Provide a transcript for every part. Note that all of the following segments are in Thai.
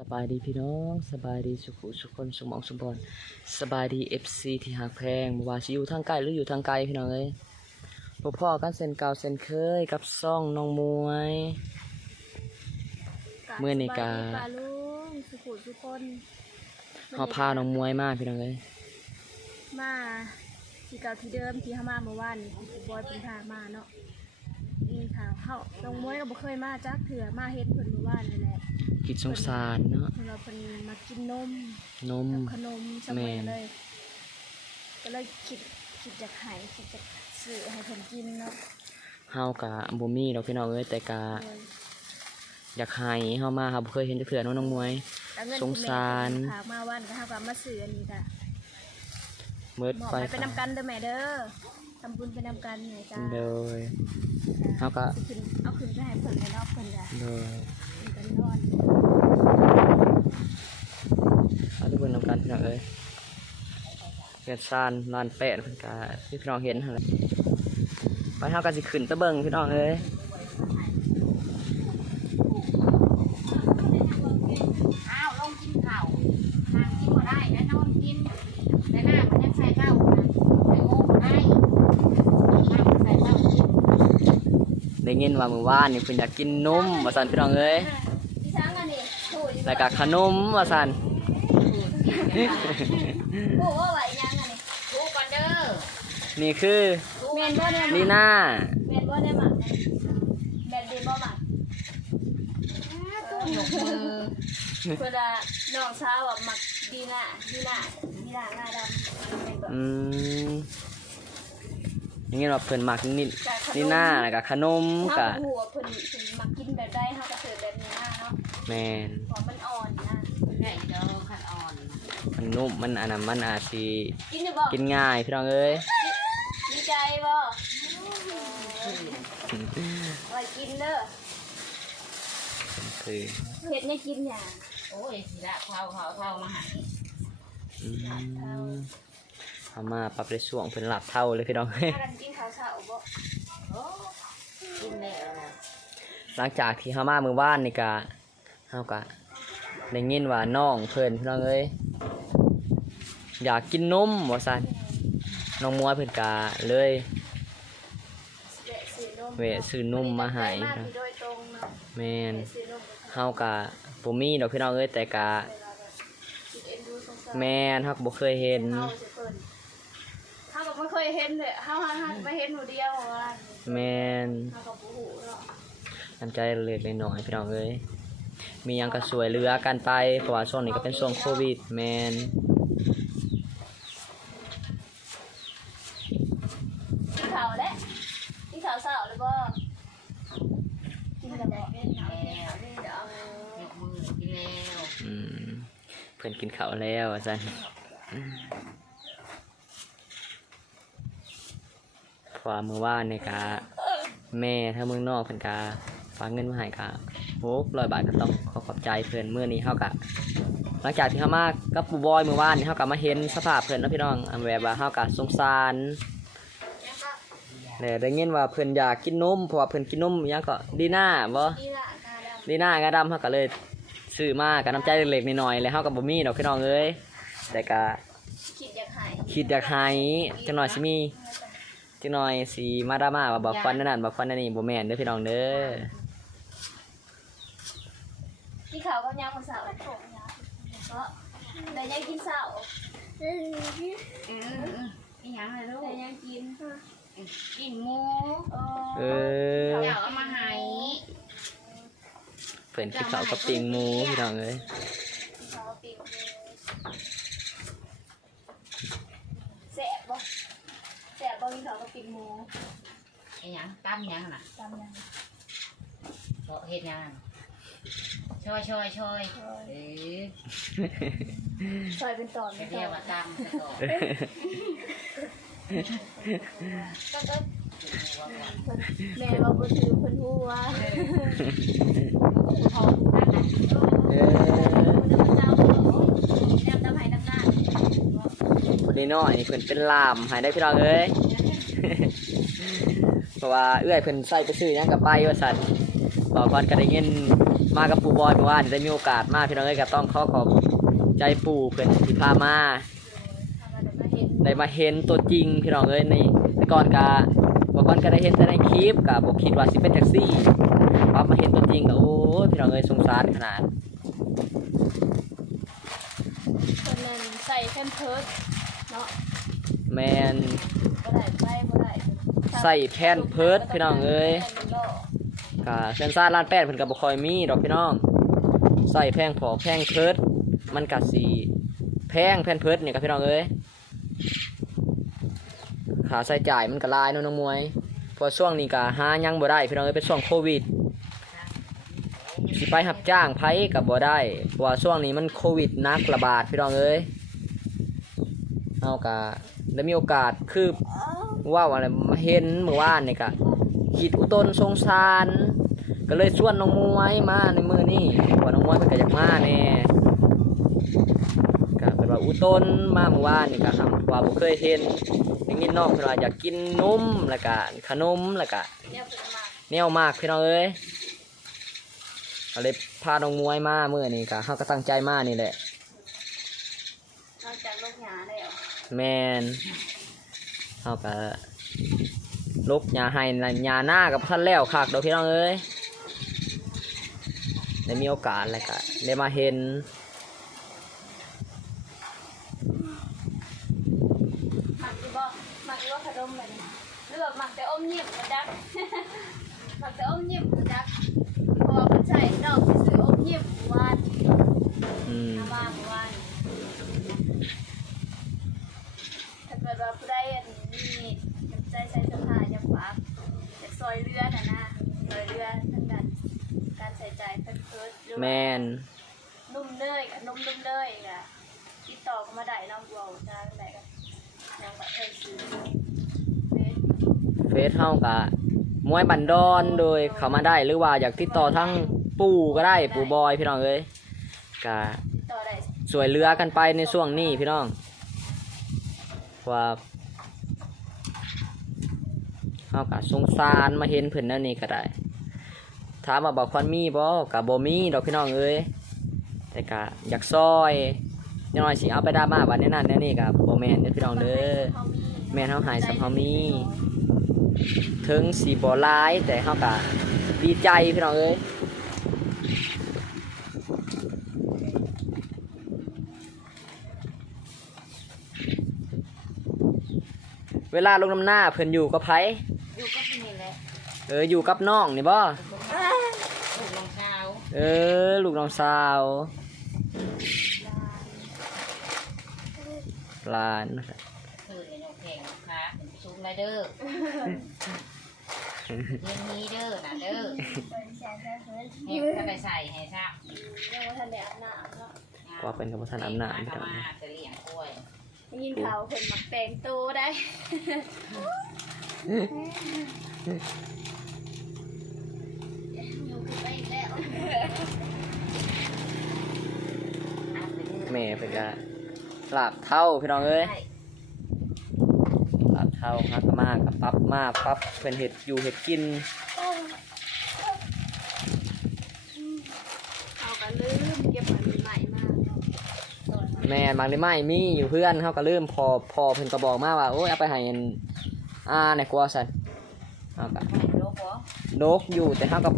สบายดีพี่น้องสบายดีสุขุสุขคนสมองสมบรสบายดีเอฟซีที่หักแพงบ่ว่าสิอยู่ทางไกลหรืออยู่ทางไกลพี่น้องเอ้ยพบพ่อกันเส้นเก่าเส้นเคยกับซ่องน้องมวยเมื่อนี่กาสบยดีปลาลุงสุขุทุกคนเฮาพาน้องมวยมาพี่น้องเอ้ยมาที่เก่าที่เดิมที่เฮามาเมื่อวานนี่ที่บอยเป็นพามาเนาะนี่ค่ะเฮาน้องมวยก็บ่เคยมาจักเถื่อมาเฮ็ดเพิ่นเมื่อวานนั่นแหละ คิดสงสารเนาะเพิ่นว่าเพิ่นมากินนมนมกับขนมเสมแม่อนเลย ก็เลยคิดคิดจะขายคิดจะซื้อให้เพิ่นกินเนาะเฮากะบ่มีดอกพี่น้องเอ้ยแต่กะเลยอยากให้เฮามาครับบ่เคยเห็นจักเทื่อเนาะน้องมวยแล้วเงินสงที่สารแม่ฝากมาวันก็เฮาก็มาซื้ออันนี้ก็เมิดมอบไปให้ไปนำกันเด้อแม่เด้อทำบุญไปนำกันแม่จ้าโดยเฮาก็ขึ้นเอาขึ้นไปให้เพิ่นเลยเนาะเพิ่นจะโดยเพิ่นก็นอน เอาทุ กคนนำกันพี่น้องเอ้ยเฮ็ดซานลานแปะเพิ่นก็ที่พี่น้องเห็นหั่นแหละไปเฮาก็สิขึ้นตะเบิงพี่น้องเอ้ยอ้าวลงกินข้าวทางกินบ่ได้แล้วนอนกินแต่หน้ามันยังใส่ข้าวนะใส่โอ่งบ่ได้หน้ามันใส่ข้าวกินได้ยินว่ามื้อวานนี่เพิ่นอยากกินนมว่าซั่นพี่น้องเอ้ยพี่ช้างอันนี้โอ้ยแล้วก็ขนมว่าซั่น โอ้ว่าไหวยังอันนี้ดูก่อนเด้อนี่คือแม่นบ่เนี่ยลีน่าแม่นบ่เนี่ยหมักแม่นดีบ่หมักยกมือเพิ่นว่าน้องสาวอะหมักดีน่าดีน่าดีน่าหน้าดำแม่นบ่อืมอย่างงี้ว่าเพิ่นมักนี่นี่น่าแล้วก็ขนมเฮาก็ก็ฮู้ว่าเพิ่นเพิ่นมักกินแบบใดเฮาก็เสิร์ฟแบบนี้นะเนาะแม่นเพราะมันอ่อนนะแม่เด้อขันอ่อน มันนุ่มมันอันนั้นมันอาจสิกินอยู่บ่กินง่ายพี่น้องเอ้ยดีใจบ่ไว้กินเด้อคือเฮ็ดให้กินหยังโอ้ยสิละเผาเผาเผามาใหาอืมเอามาปรับในช่วงเพิ่นหลับเท่าเลยพี่น้องเอ้ยถ้ากันกินข้าวเช้าบ่โอ้กินแล้วนะหลังจากที่เฮามามื้อวานนี่ก็เฮาก็ ได้ยินว่าน้องเพิ่นพี่น้องเอ้ยอยากกินนมว่าซั่นน้องมัวเพิ่นก็เลยแวะซื้อนมแวะซื้อนมมาให้มาครับพี่โดยตรงเนาะแม่นไปซื้อนมกับเฮาก็บ่มีดอกพี่น้องเอ้ยแต่ก็เวลาแบบคิดเอ็นดูสงสารแม่นเฮาก็บ่เคยเห็นเฮาสิเพิ่นเฮาก็บ่เคยเห็นเลยเฮาเฮาเฮาไม่เห็นหนูเดียวว่าแม่นเฮาก็บ่ฮู้เนาะน้ำใจเล็กๆน้อยๆพี่น้องเอ้ย มีหยังก็ช่วยเหลือกันไปเพราะว่าช่วงนี้ก็เป็นช่วงโควิดแม่นกินข้าวแล้วกินข้าวเช้าหรือบ่กินแล้วบ่เป็นแล้วยกมือกินแล้วอืมเพิ่นกินข้าวแล้วว่าซั่นเพราะว่ามื้อวานนี่ก็แม่ถ้าเมืองนอกเพิ่นก็ฝากเงินมาให้ก็ 600บาทก็ต้องขอขอบใจเพิ่อนเมื้อนี้เฮาก็หลังจากที่เฮามากับปูบอยเมื้อวานนี่เฮาก็มาเห็นสภาพเพิ่อนนะพี่น้องอันแบบว่าเฮาก็สงสารแล้วได้ยินว่าเพิ่อนอยากกินนมเพราะว่าเพิ่อนกินนมยังก็ดีหน่าบ่อีหล่ะกาดำดีน่ากระดำเฮาก็เลยซื้อมากกับน้ำใจเล็กๆน้อยๆแล้วเฮาก็บ่มีดอกพี่น้องเอ้ยแต่ก็คิดอยากให้คิดอยากให้จังหน่อยสิมีจังหน่อยสิมาดามาว่าบอกควันนั่นนั่นบอกควันนั่นนี่บ่แม่นเด้อพี่น้องเด้อ ข้าวกับยังมื้อเช้าก็ได้ยังกินเช้าเออเอออีหยังเลยลูกได้ยังกินกินหมูเออเจ้าเอามาให้เพิ่นกินข้าวกับปิ้งหมูพี่น้องเอ้ยกินข้าวกับปิ้งหมูแซ่บบ่แซ่บบ่กินข้าวกับปิ้งหมูอีหยังตั้มหยังน่ะจำยังเพราะเฮ็ดหยัง ช่วยช่วยช่วยเออซอยเป็นตอนไปเป็นตเรีอยกนว่าตั้มซะก่อนก็ก็แม่ว่าบ่ถือเพิ่นฮู้ว่าทองนั่นน่ะเออเจ้าแนมตำให้น้ำหน้าคนนี้น้อยนี่เพิ่นเป็นลามหายได้พี่น้องเอ้ย เพราะว่าเอื้อยเพิ่นใส่ไปซื้อหยังกับไปว่าซั่นบอกก่อนก็ได้ยิน มากับปู่บอยเมื่อวานได้มีโอกาสมาพี่น้องเอ้ยก็ต้องขอขอบใจปู่เพื่อนที่พามาทำมาได้มาเห็นได้มาเห็นตัวจริงพี่น้องเอ้ยในแต่ก่อนกาบ่ก่อนก็ได้เห็นแต่ในคลิปกับ่คิดว่าสิเป็นแท็กซี่พอมาเห็นตัวจริงก็โอ้ยพี่น้องเอ้ยสงสารขนาดคนนั้นใส่แพมเพิร์สเนาะแมนบ่ได้ใส่บ่ได้ใส่แพนเพิร์สพี่น้องเอ้ย กะเซนซ่าร้านแป้นเพิ่นก็บ่ค่อยมีดอกพี่น้องใส่แพงพอแพงเพิร์ดมันก็สิแพงแพนเพิร์ดเนี่ยกับพี่น้องเอ้ยค่าใช้จ่ายมันก็หลายน้องมวยพอช่วงนี้ก็หายังบ่ได้พี่น้องเอ้ยเป็นช่วงโควิดสิไปรับจ้างไผก็บ่ได้เพราะว่าช่วงนี้มันโควิดนักระบาดพี่น้องเอ้ยเอาก็ได้มีโอกาสคือว่าอะไรมาเห็นเมื่อวานเนี่ยก็ คิดอุตนสงสาร ก็เลยชวนน้องมวยมาในมือนี่ว่าน้องมวยเพิ่นก็อยากมาแน่ก็เป็นว่าอุตนมาเมื่อวานนี่ก็ครับว่าบ่เคยเห็นได้ยินน้องเพิ่นว่าอยากกินนมแล้วก็ขนมแล้วก็เนี่ยเพิ่นมาแนวมากพี่น้องเอ้ยก็เลยพาน้องมวยมามื้อนี้ก็เฮาก็ตั้งใจมานี่แหละนอกจากลูกหยาแล้วแมนเฮาก็ ลุกหญ้าให้น่ะหญ้าหน้ากับท่านแล้วคักเดอกพี่น้องเอ้ยได้มีโอกาสแล้วก็ได้มาเห็นหมักอยู่บ่หมักอยู่บ่ขนมแบบนี้หรือหมักแต่อมยิ้มกระดักหมักแต่อมยิ้มกระดักเพราะว่าใส่ดอกไปซื้ออมยิ้มเมื่อวานอืม น้าบ้านเมื่อวานถ้าเกิดว่าผู้ใดอันน้ำใจใส่เสื้อผ้าอยากฝาก อยากซอยเรือน่ะนะซอยเรือทางด้านการใส่ใจเพิ่นเพิ่นหรือว่าแมนนุ่มเลยกับนุ่มนุ่มเลยอะติดต่อเข้ามาได้เน้องบัวจ้าได้กันยังแบบเคยซื้อเฟซเฟซเฮากะมวยบันดอนโดยเข้ามาได้หรือว่าอยากติดต่อทั้งปู่ก็ได้ปู่บอยพี่น้องเอ้ยกะ ติดต่อได้สวยเรือกันไปในช่วงนี้พี่น้องว่า เฮากะสงสารมาเห็นเพิ่นแนวนี้ก็ได้ ถามว่าบอกควันมีบ่กะบ่มีดอกพี่น้องเอ้ยแต่กะอยากซอยอยน้อยสิเอาไปดราม่าบัดนี้นั่นนวนี้กะบ่แม่นเด้อพี่น้องเด้อแม่นเฮาหายสำเฮามีถึงสีบ่ร้ายแต่เฮากะดีใจพี่น้องเอ้ยเวลาลงน้ำหน้าเพิ่นอยู่กับไผ อยู่ก็ที่นี่แหละ เอออยู่กับน้องนี่บ่ลูกน้องสาวเออ ลูกน้องสาวหลานเออไอ้น้องแข่งค่ะเป็นซุ้มไรเดอร์เรียนนี้เด้อนะเด้อเห็นถ้าไปใส่ให้ทราบยังว่าทันได้อาบน้ำเนาะว่าเป็นกับท่านอำนาจพี่พี่น้องมาจะเลี้ยงกล้วยได้ยินข่าวคนมักแต่งตัวได้อยู่ไปอีกแล้ว แม่เพิ่นก็ลาบเท่าพี่น้องเอ้ยลาบเท่าฮักมากกับปั๊บมากปั๊บเพิ่นเห็ดอยู่เห็ดกินเอากันลืมเก็บมันใหม่มาแม่บางได้ไม่มีอยู่เพื่อนเขาก็เริ่มพอพอเพิ่นก็บอกมาว่าโอ้ยเอาไปให้อันอาในครัวสันเอาก็ให้โลกอยู่แต่เขาก็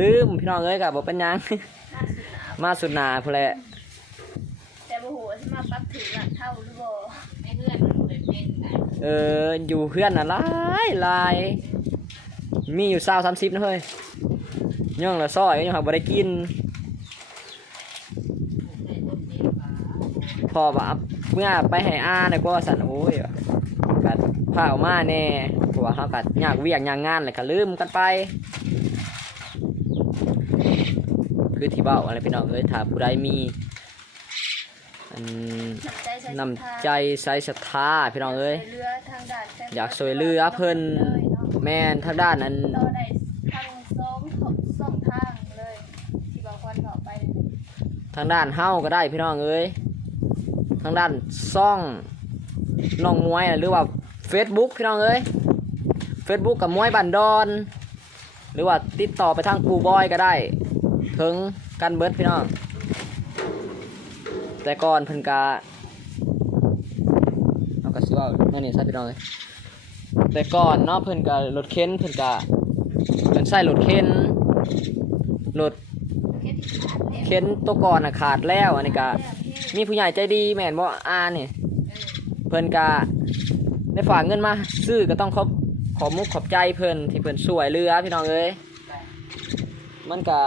ลืมพี่น้องเอ้ยก็บ่เป็นยังล่าสุนาวมาสุดนาพุ่นแหละ แต่บ่ฮู้ว่าสิมาป รับถึงหลักเท่าหรือบ่ไม่เพื่อนมันเลยเป็นนเอออยู่เพื่อนน่ะหลายหลายมีอยู่20 30นะเฮ้ยย่องละซอยก็ยังหาบ่ได้กินถูกเลยต้นเดียวค่ะพอว่าเมื่อไปให้อาในครัวสันโอ้ยก็พาออกมาแน่เพราะว่าเขาก็อยากเวียกอยากงานเลยก็ลืมกันไปคือที่เบ้าอะไรพี่น้องเอ้ยถ้าผู้ใดมี อันน้ำใจใส่นำใจใส่ศรัทธาพี่น้องเอ้ยเรือทางด่านแฟนอยากช่วยเหลือเพิ่นเลยเนาะแม่นทางด้านนั้นต่อได้ทางสองสองทางเลยที่บางคนบอกไปทางด้านเฮาก็ได้พี่น้องเอ้ยทางด้านซ่องน้องมวยหรือว่า Facebook พี่น้องเอ้ย Facebook กับมวยบันดอน หรือว่าติดต่อไปทางปูบอยก็ได้โทถึงกันเบิดพี่น้อง แต่ก่อนเพิ่นกาเอาก็สิว่านั่นนี่ใช่พี่น้องเลยแต่ก่อนเนาะเพิ่นการถเข็นเพิ่นกาเพิ่นใส่รถเข็นรถเฮ็ดเข็นตัวก่อนน่ะขาดแล้วอันนี้ก็มีผู้ใหญ่ใจดีแม่นบ่อานี่เพิ่นกาได้ฝากเงินมาซื้อก็ต้องขอบขอบมุกขอบใจเพิ่นที่เพิ่นช่วยเหลือพี่น้องเอ้ยมันก็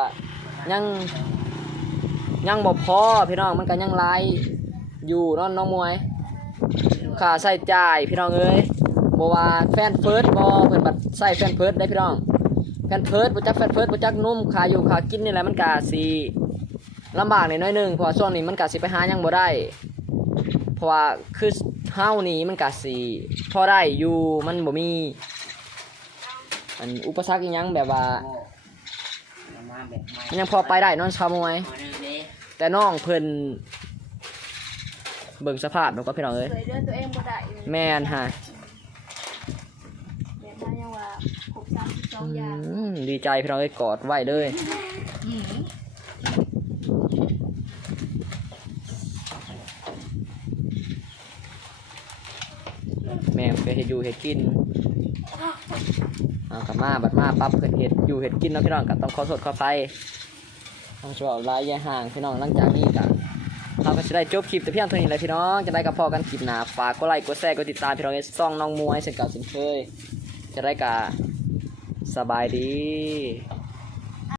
ยัง ยังบ่พอพี่น้องมันก็ยังหลยอยู่นาะน้องมวยค่าใช้จ่ายพี่น้องเอ้ยบ่ว่าแฟนเฟิร์สบ่เพิ่นบัดใช้แฟนเฟิร์สได้พี่น้องแฟนเฟิร์สบ่จักแฟนเฟิร์สบ่จักนุ่มค่าอยู่ค่ากินนี่แหละมันก็สิลำบากนิดหน่อยหนึงเพราะว่าช่วงนี้มันก็สิไปหายังบ่ได้เพราะว่าคือเฮานี่มันก็สิพอได้อยู่มันบ่มีอันอุปสรรคอีหยังแบบว่ามันยังพอไปได้นอนชาวมวย แต่น้องเพิ่นเบิ่งสภาพแล้วก็พี่น้องเอ้ยเคยเดือนตัวเองบ่ได้เลยแม่นฮะเดี๋ยวมายังว่าครบ32อือย่างมดีใจพี่น้องเอ้ยกอดไว้เลยอืมแม่เคยเห็ดอยู่เห็ดกินเอากลับมาบัดมาปั๊บเพิ่นเห็ดอยู่เห็ดกินเนาะพี่น้องก็ต้องขอโทษขออภัย ต้องช่วยเอาลายอยาห่างพี่น้องหลังจากนี้ก็เราก็จะได้จบคลิปแต่เพียงเท่านี้เลยพี่น้องจะได้กับพอกันคลิปหน้าฝากกดไลค์กดแชร์กดติดตามพี่น้องเอสซ่องน้องมวยเช่นเก่าเช่นเคย จะได้กะสบายดี